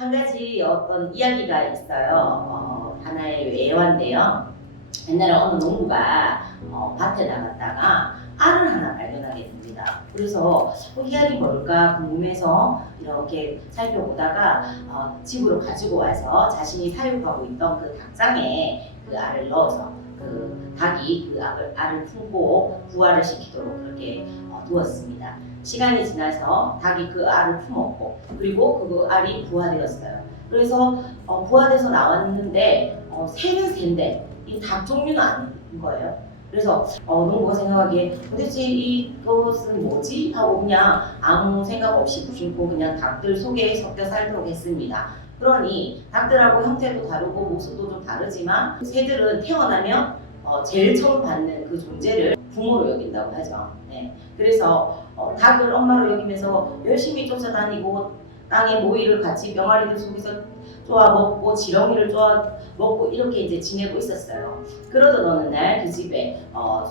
한 가지 어떤 이야기가 있어요. 하나의 애완데요. 옛날에 어느 농부가 밭에 나갔다가 알을 하나 발견하게 됩니다. 그래서 이 알이 뭘까 궁금해서 이렇게 살펴보다가 집으로 가지고 와서 자신이 사육하고 있던 그 닭장에 그 알을 넣어서 그 닭이 그 알을 품고 부화를 시키도록 그렇게 두었습니다. 시간이 지나서 닭이 그 알을 품었고 그리고 그 알이 부화되었어요. 그래서 부화돼서 나왔는데 새는 새인데 이 닭 종류는 아닌 거예요. 그래서 농부가 생각하기에 도대체 이것은 뭐지? 하고 그냥 아무 생각 없이 무심코 그냥 닭들 속에 섞여 살도록 했습니다. 그러니 닭들하고 형태도 다르고 모습도 좀 다르지만 새들은 태어나면 제일 처음 받는 그 존재를 부모로 여긴다고 하죠. 네. 그래서 닭을 엄마로 여기면서 열심히 쫓아다니고 땅에 모이를 같이 병아리들 속에서 쪼아 먹고 지렁이를 쪼아 먹고 이렇게 이제 지내고 있었어요. 그러던 어느 날 그 집에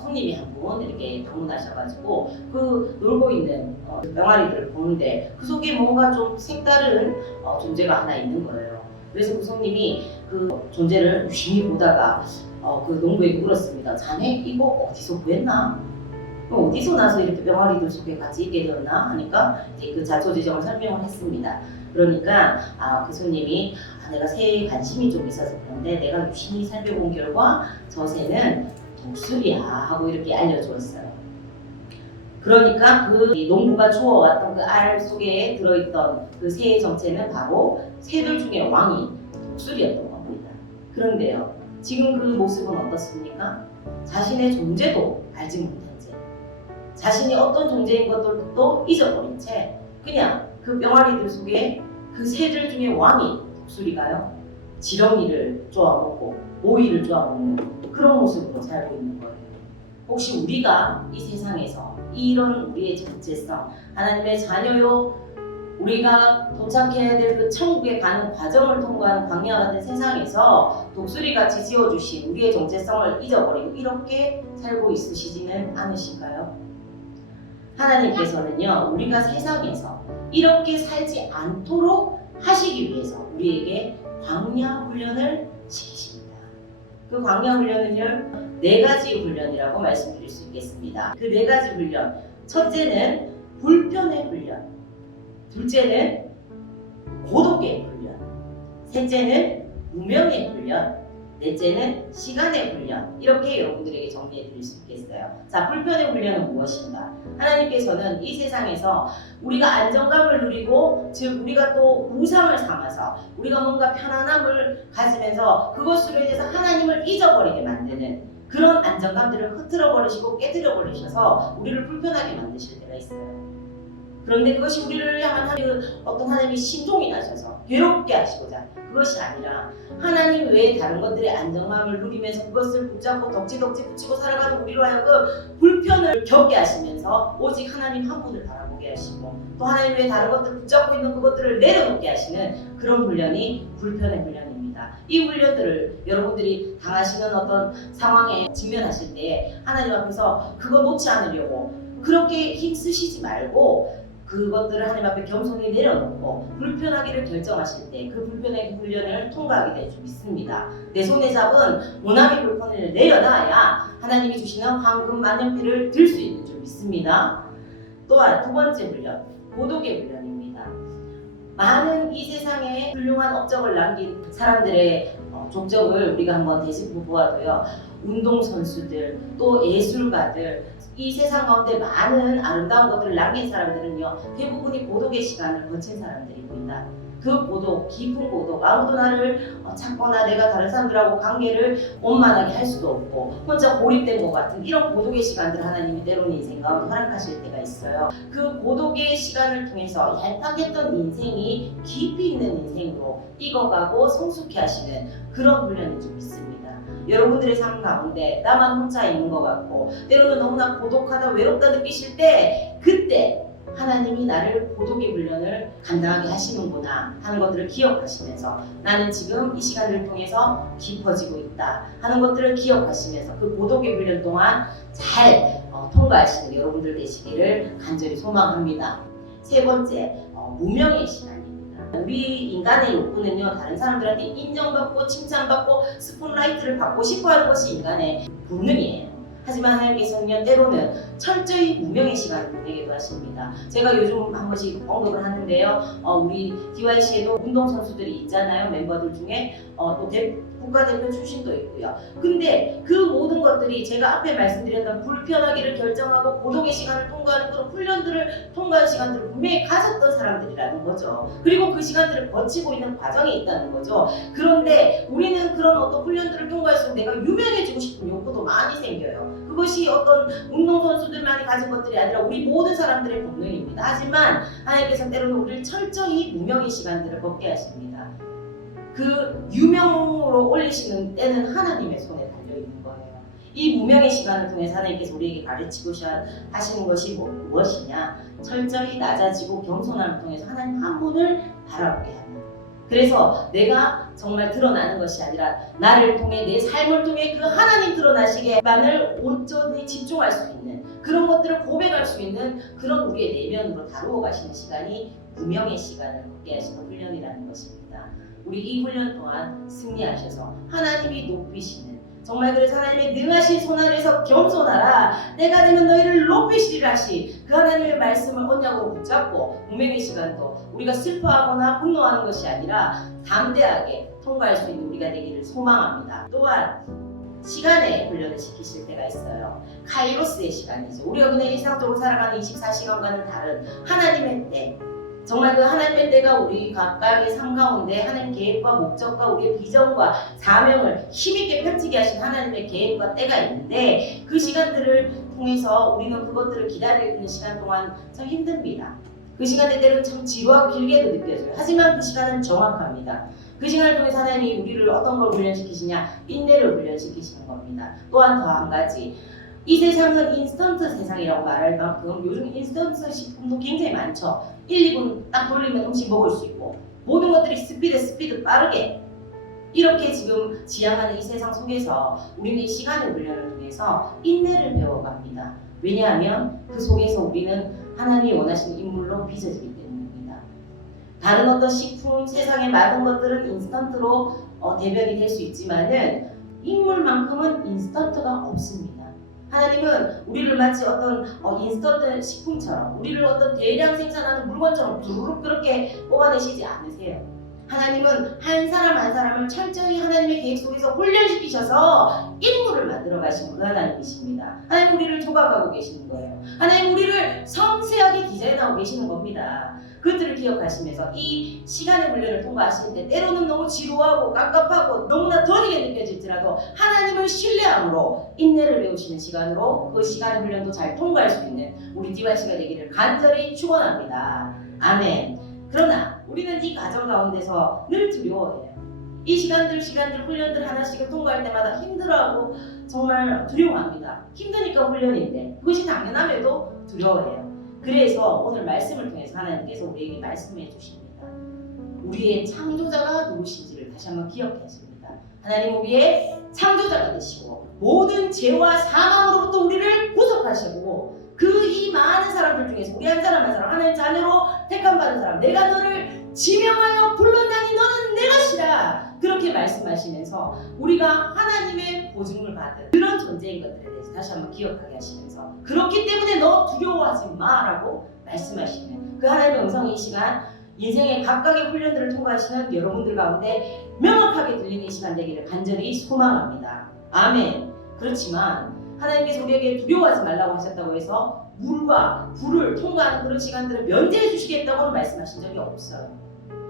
손님이 한 분 이렇게 방문하셔가지고 그 놀고 있는 병아리들을 보는데 그 속에 뭔가 좀 색다른 존재가 하나 있는 거예요. 그래서 그 손님이 그 존재를 유심히 보다가 그 농부에게 물었습니다. 자네 이거 어디서 구했나? 어디서 나서 이렇게 병아리들 속에 같이 있게 되었나 하니까 이제 그 자초지종을 설명을 했습니다. 그러니까 그 손님이 내가 새에 관심이 좀 있어서 그런데 내가 유심히 살펴본 결과 저 새는 독수리야 하고 이렇게 알려주었어요. 그러니까 그 농부가 주워왔던 그 알 속에 들어있던 그 새의 정체는 바로 새들 중에 왕이 독수리였던 겁니다. 그런데요, 지금 그 모습은 어떻습니까? 자신의 존재도 알지 못한 채, 자신이 어떤 존재인 것들도 잊어버린 채 그냥 그 병아리들 속에 그 새들 중에 왕이 독수리가요, 지렁이를 쪼아먹고 오이를 쪼아먹는 그런 모습으로 살고 있는 거예요. 혹시 우리가 이 세상에서 이런 우리의 정체성, 하나님의 자녀요, 우리가 도착해야 될 그 천국에 가는 과정을 통과하는 광야 같은 세상에서 독수리같이 지어주신 우리의 정체성을 잊어버리고 이렇게 살고 있으시지는 않으신가요? 하나님께서는요, 우리가 세상에서 이렇게 살지 않도록 하시기 위해서 우리에게 광야 훈련을 시키십니다. 그 광야 훈련은요, 4가지 훈련이라고 말씀드릴 수 있겠습니다. 그 4가지 훈련, 첫째는 불편의 훈련, 둘째는 고독의 훈련, 셋째는 무명의 훈련, 넷째는 시간의 훈련. 이렇게 여러분들에게 정리해 드릴 수 있겠어요. 자, 불편의 훈련은 무엇인가? 하나님께서는 이 세상에서 우리가 안정감을 누리고, 즉 우리가 또 우상을 삼아서 우리가 뭔가 편안함을 가지면서 그것으로 인해서 하나님을 잊어버리게 만드는 그런 안정감들을 흐트러 버리시고 깨뜨려 버리셔서 우리를 불편하게 만드실 때가 있어요. 그런데 그것이 우리를 향한 어떤 하나님의 심통이 나셔서 괴롭게 하시고자, 그것이 아니라 하나님 외에 다른 것들의 안정감을 누리면서 그것을 붙잡고 덕지덕지 붙이고 살아가는 우리로 하여금 불편을 겪게 하시면서 오직 하나님 한 분을 바라보게 하시고, 또 하나님 외에 다른 것들 붙잡고 있는 그것들을 내려놓게 하시는 그런 훈련이 불편의 훈련입니다. 이 훈련들을 여러분들이 당하시는 어떤 상황에 직면하실 때 하나님 앞에서 그거 놓지 않으려고 그렇게 힘쓰시지 말고 그것들을 하나님 앞에 겸손히 내려놓고 불편하기를 결정하실 때 그 불편의 훈련을 통과하게 될 줄 믿습니다. 내 손에 잡은 모나미 불편을 내려놔야 하나님이 주시는 황금 만년필을 들 수 있는 줄 믿습니다. 또한 2번째 훈련, 고독의 훈련입니다. 많은 이 세상에 훌륭한 업적을 남긴 사람들의 족적을 우리가 한번 되짚어 보아도요, 운동선수들, 또 예술가들, 이 세상 가운데 많은 아름다운 것들을 남긴 사람들은요, 대부분이 고독의 시간을 거친 사람들입니다. 그 고독, 깊은 고독, 아무도 나를 찾거나 내가 다른 사람들하고 관계를 원만하게 할 수도 없고 혼자 고립된 것 같은 이런 고독의 시간들 하나님이 때로는 인생 가운데 허락하실 때가 있어요. 그 고독의 시간을 통해서 얄팍했던 인생이 깊이 있는 인생으로 익어가고 성숙해 하시는 그런 훈련을 좀 있습니다. 여러분들의 삶 가운데 나만 혼자 있는 것 같고 때로는 너무나 고독하다 외롭다 느끼실 때, 그때 하나님이 나를 고독의 훈련을 감당하게 하시는구나 하는 것들을 기억하시면서 나는 지금 이 시간을 통해서 깊어지고 있다 하는 것들을 기억하시면서 그 고독의 훈련 동안 잘 통과하시는 여러분들 되시기를 간절히 소망합니다. 3번째, 무명의 시간입니다. 우리 인간의 욕구는요, 다른 사람들한테 인정받고 칭찬받고 스포트라이트를 받고 싶어하는 것이 인간의 본능이에요. 하지만 하나님께서는요, 때로는 철저히 무명의 시간을 보내기도 하십니다. 제가 요즘 한 번씩 언급을 하는데요, 우리 DYC에도 운동선수들이 있잖아요. 멤버들 중에 또 국가대표 출신도 있고요. 근데 그 모든 것들이 제가 앞에 말씀드렸던 불편하기를 결정하고 고독의 시간을 통과하는 그런 훈련들을 통과하는 시간들을 분명히 가졌던 사람들이라는 거죠. 그리고 그 시간들을 거치고 있는 과정에 있다는 거죠. 그런데 우리는 그런 어떤 훈련들을 통과할수록 내가 유명해지고 싶은 욕구도 많이 생겨요. 그것이 어떤 운동선수들만이 가진 것들이 아니라 우리 모든 사람들의 본능입니다. 하지만 하나님께서 때로는 우리를 철저히 무명의 시간들을 걷게 하십니다. 그 유명으로 올리시는 때는 하나님의 손에 달려있는 거예요. 이 무명의 시간을 통해서 하나님께서 우리에게 가르치고 하시는 것이 무엇이냐? 철저히 낮아지고 겸손함을 통해서 하나님 한 분을 바라보게 하는. 그래서 내가 정말 드러나는 것이 아니라 나를 통해 내 삶을 통해 그 하나님 드러나시게만을 온전히 집중할 수 있는 그런 것들을 고백할 수 있는 그런 우리의 내면으로 다루어 가시는 시간이 무명의 시간을 갖게 하시는 훈련이라는 것입니다. 우리 이 훈련 동안 승리하셔서 하나님이 높이시는, 정말 그래서 하나님의 능하신 손 아래서 겸손하라, 내가 되면 너희를 높이시리라 하시, 그 하나님의 말씀을 언약으로 붙잡고 무명의 시간도 우리가 슬퍼하거나 분노하는 것이 아니라 담대하게 통과할 수 있는 우리가 되기를 소망합니다. 또한 시간에 훈련을 시키실 때가 있어요. 카이로스의 시간이죠. 우리가 그냥 일상적으로 살아가는 24시간과는 다른 하나님의 때, 정말 그 하나님의 때가 우리 각각의 삶 가운데 하나님 계획과 목적과 우리의 비전과 사명을 힘있게 펼치게 하신 하나님의 계획과 때가 있는데, 그 시간들을 통해서 우리는 그것들을 기다리는 시간 동안 참 힘듭니다. 그 시간 때때로는 참 지루하고 길게도 느껴져요. 하지만 그 시간은 정확합니다. 그 시간을 통해서 하나님이 우리를 어떤 걸 훈련시키시냐? 인내를 훈련시키시는 겁니다. 또한 더 한 가지, 이 세상은 인스턴트 세상이라고 말할 만큼 요즘 인스턴트 식품도 굉장히 많죠. 1, 2분 딱 돌리면 음식 먹을 수 있고, 모든 것들이 스피드 빠르게 이렇게 지금 지향하는 이 세상 속에서 우리는 이 시간의 훈련을 통해서 인내를 배워갑니다. 왜냐하면 그 속에서 우리는 하나님이 원하시는 인물로 빚어지기 때문입니다. 다른 어떤 식품, 세상의 많은 것들은 인스턴트로 대변이 될 수 있지만은 인물만큼은 인스턴트가 없습니다. 하나님은 우리를 마치 어떤 인스턴트 식품처럼, 우리를 어떤 대량 생산하는 물건처럼 두루룩 그렇게 뽑아내시지 않으세요. 하나님은 한 사람 한 사람을 철저히 하나님의 계획 속에서 훈련시키셔서 인물을 만들어 가시는 그 하나님이십니다. 하나님 우리를 조각하고 계시는 거예요. 하나님 우리를 섬세하게 디자인하고 계시는 겁니다. 그것들을 기억하시면서 이 시간의 훈련을 통과하실 때 때로는 너무 지루하고 깝깝하고 너무나 더디게 느껴질지라도 하나님을 신뢰함으로 인내를 배우시는 시간으로 그 시간의 훈련도 잘 통과할 수 있는 우리 DYC가 되기를 간절히 축원합니다. 아멘. 그러나 우리는 이 과정 가운데서 늘 두려워해요. 이 시간들 훈련들 하나씩을 통과할 때마다 힘들어하고 정말 두려워합니다. 힘드니까 훈련인데 그것이 당연함에도 두려워해요. 그래서 오늘 말씀을 통해서 하나님께서 우리에게 말씀해 주십니다. 우리의 창조자가 누구신지를 다시 한번 기억해 하십니다. 하나님 우리의 창조자가 되시고 모든 죄와 사망으로부터 우리를 구속하시고 그 이 많은 사람들 중에서 우리 한 사람 한 사람 하나님 자녀로 택함받은 사람, 내가 너를 지명하여 불렀나니 너는 내 것이라, 그렇게 말씀하시면서 우리가 하나님의 보증을 받은 그런 존재인 것들에 대해서 다시 한번 기억하게 하시면서, 그렇기 때문에 너 두려워하지 마라고 말씀하시는 그 하나님의 음성이 이 시간 인생의 각각의 훈련들을 통과하시는 여러분들 가운데 명확하게 들리는 이 시간 되기를 간절히 소망합니다. 아멘. 그렇지만 하나님께서 우리에게 두려워하지 말라고 하셨다고 해서 물과 불을 통과하는 그런 시간들을 면제해 주시겠다고는 말씀하신 적이 없어요.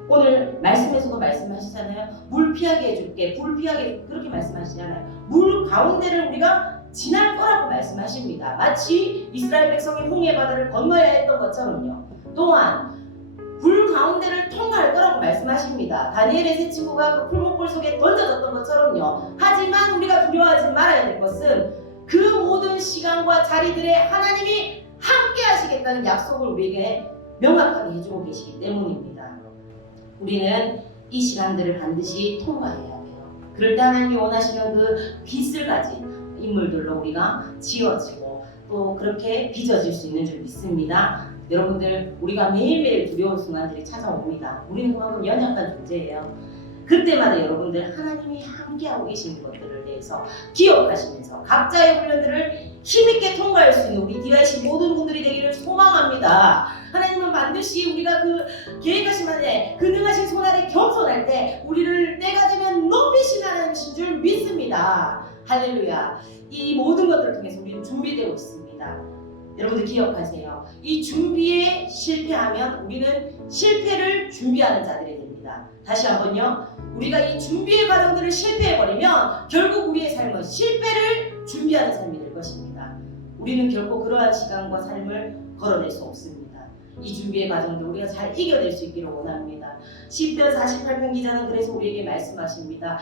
오늘 말씀에서도 말씀하시잖아요. 물 피하게 해줄게, 불 피하게 해줄게, 그렇게 말씀하시잖아요. 물 가운데를 우리가 지날 거라고 말씀하십니다. 마치 이스라엘 백성이 홍해 바다를 건너야 했던 것처럼요. 또한 불 가운데를 통과할 거라고 말씀하십니다. 다니엘의 세 친구가 그 풀목불 속에 던져졌던 것처럼요. 하지만 우리가 두려워하지 말아야 될 것은 그 모든 시간과 자리들에 하나님이 함께 하시겠다는 약속을 우리에게 명확하게 해주고 계시기 때문입니다. 우리는 이 시간들을 반드시 통과해야 돼요. 그럴 때 하나님이 원하시는 그 빛을 가진 인물들로 우리가 지어지고 또 그렇게 빚어질 수 있는 줄 믿습니다. 여러분들 우리가 매일매일 두려운 순간들이 찾아옵니다. 우리는 그만큼 연약한 존재예요. 그때마다 여러분들 하나님이 함께하고 계신 것들을 대해서 기억하시면서 각자의 훈련들을 힘있게 통과할 수 있는 우리 DYC 모든 분들이 되기를 소망합니다. 하나님은 반드시 우리가 그 계획하신 만에 그 능하신 손 아래 겸손할 때 우리를 때가 되면 높이시는 하나님이신 줄 믿습니다. 할렐루야. 이 모든 것들을 통해서 우리는 준비되고 있습니다. 여러분들 기억하세요. 이 준비에 실패하면 우리는 실패를 준비하는 자들이 됩니다. 다시 한번요. 우리가 이 준비의 과정들을 실패해버리면 결국 우리의 삶은 실패를 준비하는 삶이 될 것입니다. 우리는 결코 그러한 시간과 삶을 걸어낼 수 없습니다. 이 준비의 과정들 우리가 잘 이겨낼 수 있기를 원합니다. 시편 48편 기자는 그래서 우리에게 말씀하십니다.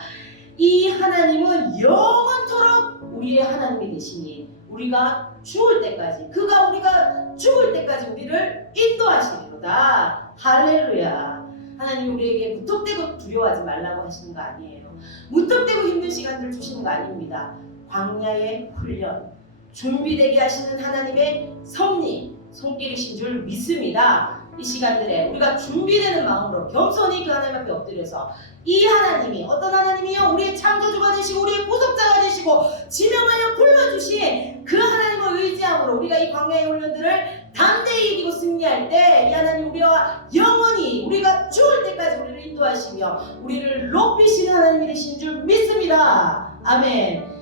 이 하나님은 영원토록 우리의 하나님이 되시니 우리가 죽을 때까지 그가 우리가 죽을 때까지 우리를 인도하시리로다. 할렐루야. 하나님 우리에게 무턱대고 두려워하지 말라고 하시는 거 아니에요. 무턱대고 힘든 시간들을 주시는 거 아닙니다. 광야의 훈련, 준비되게 하시는 하나님의 섭리, 손길이신 줄 믿습니다. 이 시간들에 우리가 준비되는 마음으로 겸손히 그 하나님 앞에 엎드려서 이 하나님이 어떤 하나님이요? 우리의 창조주가 되시고 우리의 구속자가 되시고 지명하여 불러주신 그 하나님을 의지함으로 우리가 이 광야의 훈련들을 담대히 이기고 승리할 때 이 하나님 우리와 영원히 우리가 죽을 때까지 우리를 인도하시며 우리를 높이시는 하나님이 되신 줄 믿습니다. 아멘.